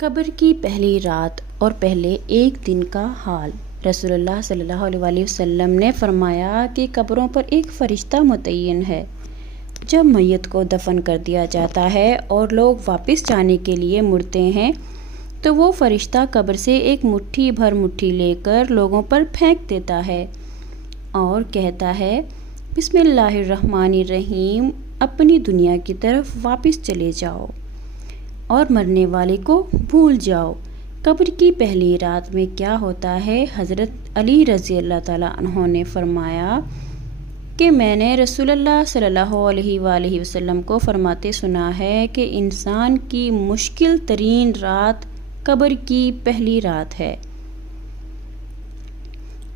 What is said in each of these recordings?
قبر کی پہلی رات اور پہلے ایک دن کا حال۔ رسول اللہ صلی اللہ علیہ وسلم نے فرمایا کہ قبروں پر ایک فرشتہ متعین ہے۔ جب میت کو دفن کر دیا جاتا ہے اور لوگ واپس جانے کے لیے مڑتے ہیں تو وہ فرشتہ قبر سے ایک مٹھی بھر مٹھی لے کر لوگوں پر پھینک دیتا ہے اور کہتا ہے، بسم اللہ الرحمن الرحیم، اپنی دنیا کی طرف واپس چلے جاؤ اور مرنے والے کو بھول جاؤ۔ قبر کی پہلی رات میں کیا ہوتا ہے؟ حضرت علی رضی اللہ تعالیٰ عنہ نے فرمایا کہ میں نے رسول اللہ صلی اللہ علیہ وآلہ وسلم کو فرماتے سنا ہے کہ انسان کی مشکل ترین رات قبر کی پہلی رات ہے،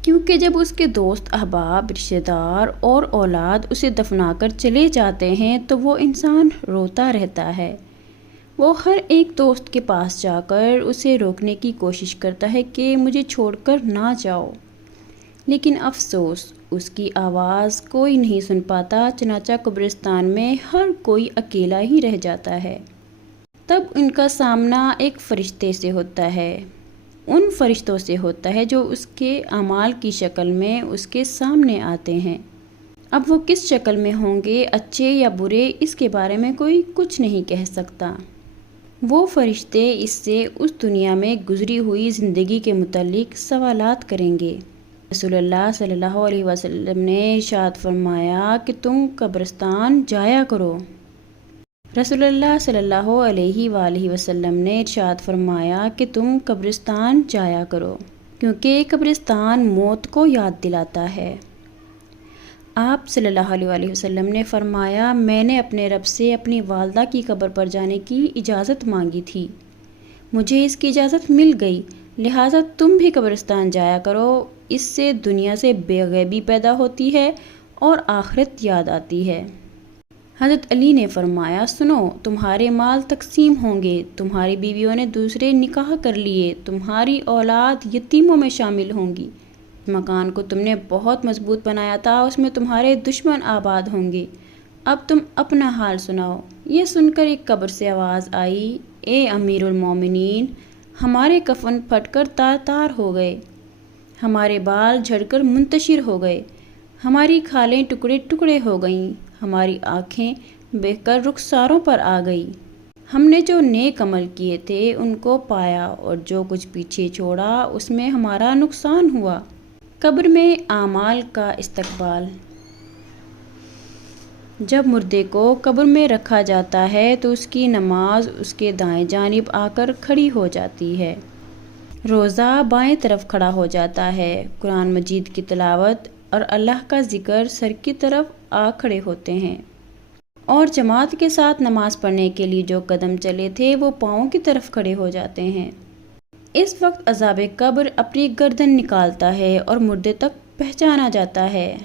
کیونکہ جب اس کے دوست، احباب، رشتہ دار اور اولاد اسے دفنا کر چلے جاتے ہیں تو وہ انسان روتا رہتا ہے۔ وہ ہر ایک دوست کے پاس جا کر اسے روکنے کی کوشش کرتا ہے کہ مجھے چھوڑ کر نہ جاؤ، لیکن افسوس اس کی آواز کوئی نہیں سن پاتا، چنانچہ قبرستان میں ہر کوئی اکیلا ہی رہ جاتا ہے۔ تب ان کا سامنا ایک فرشتے سے ہوتا ہے، ان فرشتوں سے ہوتا ہے جو اس کے اعمال کی شکل میں اس کے سامنے آتے ہیں۔ اب وہ کس شکل میں ہوں گے، اچھے یا برے، اس کے بارے میں کوئی کچھ نہیں کہہ سکتا۔ وہ فرشتے اس سے اس دنیا میں گزری ہوئی زندگی کے متعلق سوالات کریں گے۔ رسول اللہ صلی اللہ علیہ وسلم نے ارشاد فرمایا کہ تم قبرستان جایا کرو۔ رسول اللہ صلی اللہ علیہ وآلہ وسلم نے ارشاد فرمایا کہ تم قبرستان جایا کرو، کیونکہ قبرستان موت کو یاد دلاتا ہے۔ آپ صلی اللہ علیہ وآلہ وسلم نے فرمایا، میں نے اپنے رب سے اپنی والدہ کی قبر پر جانے کی اجازت مانگی تھی، مجھے اس کی اجازت مل گئی، لہٰذا تم بھی قبرستان جایا کرو، اس سے دنیا سے بے غیبی پیدا ہوتی ہے اور آخرت یاد آتی ہے۔ حضرت علی نے فرمایا، سنو، تمہارے مال تقسیم ہوں گے، تمہاری بیویوں نے دوسرے نکاح کر لیے، تمہاری اولاد یتیموں میں شامل ہوں گی، مکان کو تم نے بہت مضبوط بنایا تھا، اس میں تمہارے دشمن آباد ہوں گے، اب تم اپنا حال سناؤ۔ یہ سن کر ایک قبر سے آواز آئی، اے امیر المومنین، ہمارے کفن پھٹ کر تار تار ہو گئے، ہمارے بال جھڑ کر منتشر ہو گئے، ہماری کھالیں ٹکڑے ٹکڑے ہو گئیں، ہماری آنکھیں بہہ کر رخساروں پر آ گئی، ہم نے جو نیک عمل کیے تھے ان کو پایا اور جو کچھ پیچھے چھوڑا اس میں ہمارا نقصان ہوا۔ قبر میں اعمال کا استقبال۔ جب مردے کو قبر میں رکھا جاتا ہے تو اس کی نماز اس کے دائیں جانب آ کر کھڑی ہو جاتی ہے، روزہ بائیں طرف کھڑا ہو جاتا ہے، قرآن مجید کی تلاوت اور اللہ کا ذکر سر کی طرف آ کھڑے ہوتے ہیں، اور جماعت کے ساتھ نماز پڑھنے کے لیے جو قدم چلے تھے وہ پاؤں کی طرف کھڑے ہو جاتے ہیں۔ اس وقت عذاب قبر اپنی گردن نکالتا ہے اور مردے تک پہچانا جاتا ہے۔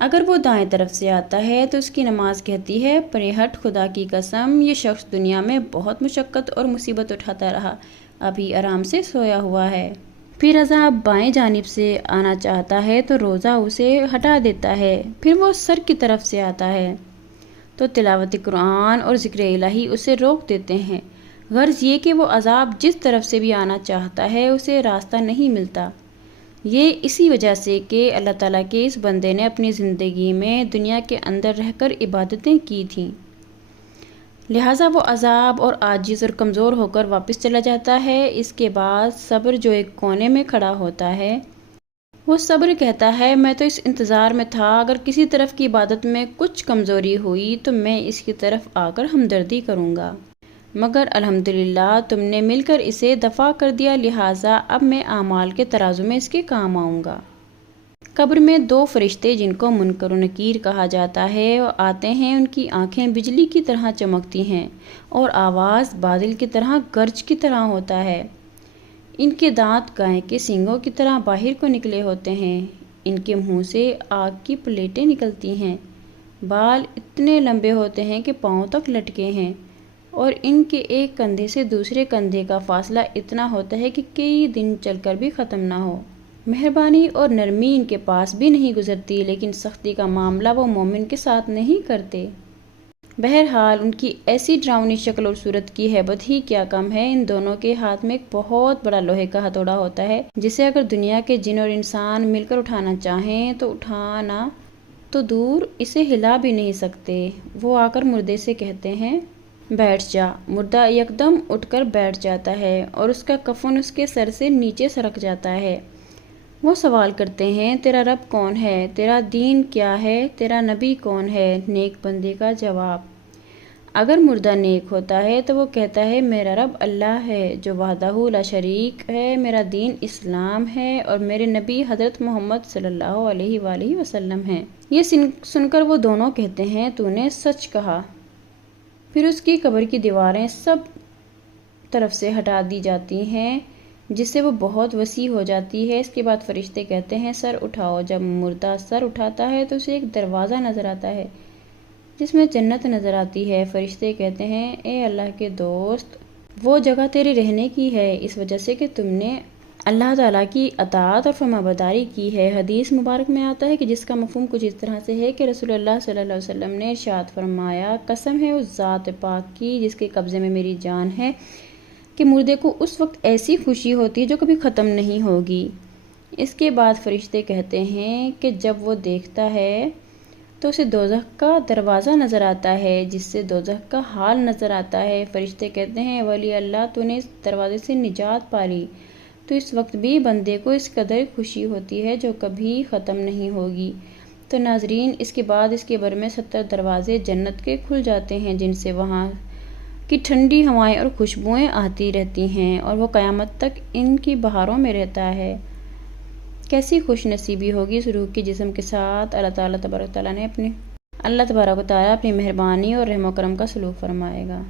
اگر وہ دائیں طرف سے آتا ہے تو اس کی نماز کہتی ہے، پرے ہٹ، خدا کی قسم، یہ شخص دنیا میں بہت مشقت اور مصیبت اٹھاتا رہا، ابھی آرام سے سویا ہوا ہے۔ پھر عذاب بائیں جانب سے آنا چاہتا ہے تو روزہ اسے ہٹا دیتا ہے، پھر وہ سر کی طرف سے آتا ہے تو تلاوت قرآن اور ذکر الہی اسے روک دیتے ہیں، غرض یہ کہ وہ عذاب جس طرف سے بھی آنا چاہتا ہے اسے راستہ نہیں ملتا۔ یہ اسی وجہ سے کہ اللہ تعالیٰ کے اس بندے نے اپنی زندگی میں دنیا کے اندر رہ کر عبادتیں کی تھیں، لہٰذا وہ عذاب اور عاجز اور کمزور ہو کر واپس چلا جاتا ہے۔ اس کے بعد صبر جو ایک کونے میں کھڑا ہوتا ہے، وہ صبر کہتا ہے، میں تو اس انتظار میں تھا، اگر کسی طرف کی عبادت میں کچھ کمزوری ہوئی تو میں اس کی طرف آ کر ہمدردی کروں گا، مگر الحمدللہ تم نے مل کر اسے دفع کر دیا، لہٰذا اب میں اعمال کے ترازو میں اس کے کام آؤں گا۔ قبر میں دو فرشتے جن کو منکر و نکیر کہا جاتا ہے وہ آتے ہیں، ان کی آنکھیں بجلی کی طرح چمکتی ہیں اور آواز بادل کی طرح گرج کی طرح ہوتا ہے، ان کے دانت گائے کے سینگوں کی طرح باہر کو نکلے ہوتے ہیں، ان کے منہ سے آگ کی پلیٹیں نکلتی ہیں، بال اتنے لمبے ہوتے ہیں کہ پاؤں تک لٹکے ہیں، اور ان کے ایک کندھے سے دوسرے کندھے کا فاصلہ اتنا ہوتا ہے کہ کئی دن چل کر بھی ختم نہ ہو۔ مہربانی اور نرمی ان کے پاس بھی نہیں گزرتی، لیکن سختی کا معاملہ وہ مومن کے ساتھ نہیں کرتے۔ بہرحال ان کی ایسی ڈراؤنی شکل اور صورت کی ہیبت ہی کیا کم ہے، ان دونوں کے ہاتھ میں ایک بہت بڑا لوہے کا ہتھوڑا ہوتا ہے جسے اگر دنیا کے جن اور انسان مل کر اٹھانا چاہیں تو اٹھانا تو دور اسے ہلا بھی نہیں سکتے۔ وہ آ کر مردے سے کہتے ہیں بیٹھ جا۔ مردہ یکدم اٹھ کر بیٹھ جاتا ہے اور اس کا کفن اس کے سر سے نیچے سرک جاتا ہے۔ وہ سوال کرتے ہیں تیرا رب کون ہے؟ تیرا دین کیا ہے؟ تیرا نبی کون ہے؟ نیک بندے کا جواب، اگر مردہ نیک ہوتا ہے تو وہ کہتا ہے میرا رب اللہ ہے جو وحدہ لا شریک ہے، میرا دین اسلام ہے اور میرے نبی حضرت محمد صلی اللہ علیہ وآلہ وسلم ہیں۔ یہ سن کر وہ دونوں کہتے ہیں تو نے سچ کہا۔ پھر اس کی قبر کی دیواریں سب طرف سے ہٹا دی جاتی ہیں جس سے وہ بہت وسیع ہو جاتی ہے۔ اس کے بعد فرشتے کہتے ہیں سر اٹھاؤ۔ جب مردہ سر اٹھاتا ہے تو اسے ایک دروازہ نظر آتا ہے جس میں جنت نظر آتی ہے۔ فرشتے کہتے ہیں اے اللہ کے دوست، وہ جگہ تیرے رہنے کی ہے اس وجہ سے کہ تم نے اللہ تعالیٰ کی اطاعت اور فرمانبرداری کی ہے۔ حدیث مبارک میں آتا ہے کہ جس کا مفہوم کچھ اس طرح سے ہے کہ رسول اللہ صلی اللہ علیہ وسلم نے ارشاد فرمایا قسم ہے اس ذات پاک کی جس کے قبضے میں میری جان ہے کہ مردے کو اس وقت ایسی خوشی ہوتی ہے جو کبھی ختم نہیں ہوگی۔ اس کے بعد فرشتے کہتے ہیں کہ جب وہ دیکھتا ہے تو اسے دوزخ کا دروازہ نظر آتا ہے جس سے دوزخ کا حال نظر آتا ہے۔ فرشتے کہتے ہیں ولی اللہ تو نے اس دروازے سے نجات پا لی، تو اس وقت بھی بندے کو اس قدر خوشی ہوتی ہے جو کبھی ختم نہیں ہوگی۔ تو ناظرین، اس کے بعد اس کے بارے میں 70 دروازے جنت کے کھل جاتے ہیں جن سے وہاں کی ٹھنڈی ہوائیں اور خوشبوئیں آتی رہتی ہیں اور وہ قیامت تک ان کی بہاروں میں رہتا ہے۔ کیسی خوش نصیبی ہوگی اس روح کے جسم کے ساتھ۔ اللہ تبارک و تعالیٰ اپنی مہربانی اور رحم و کرم کا سلوک فرمائے گا۔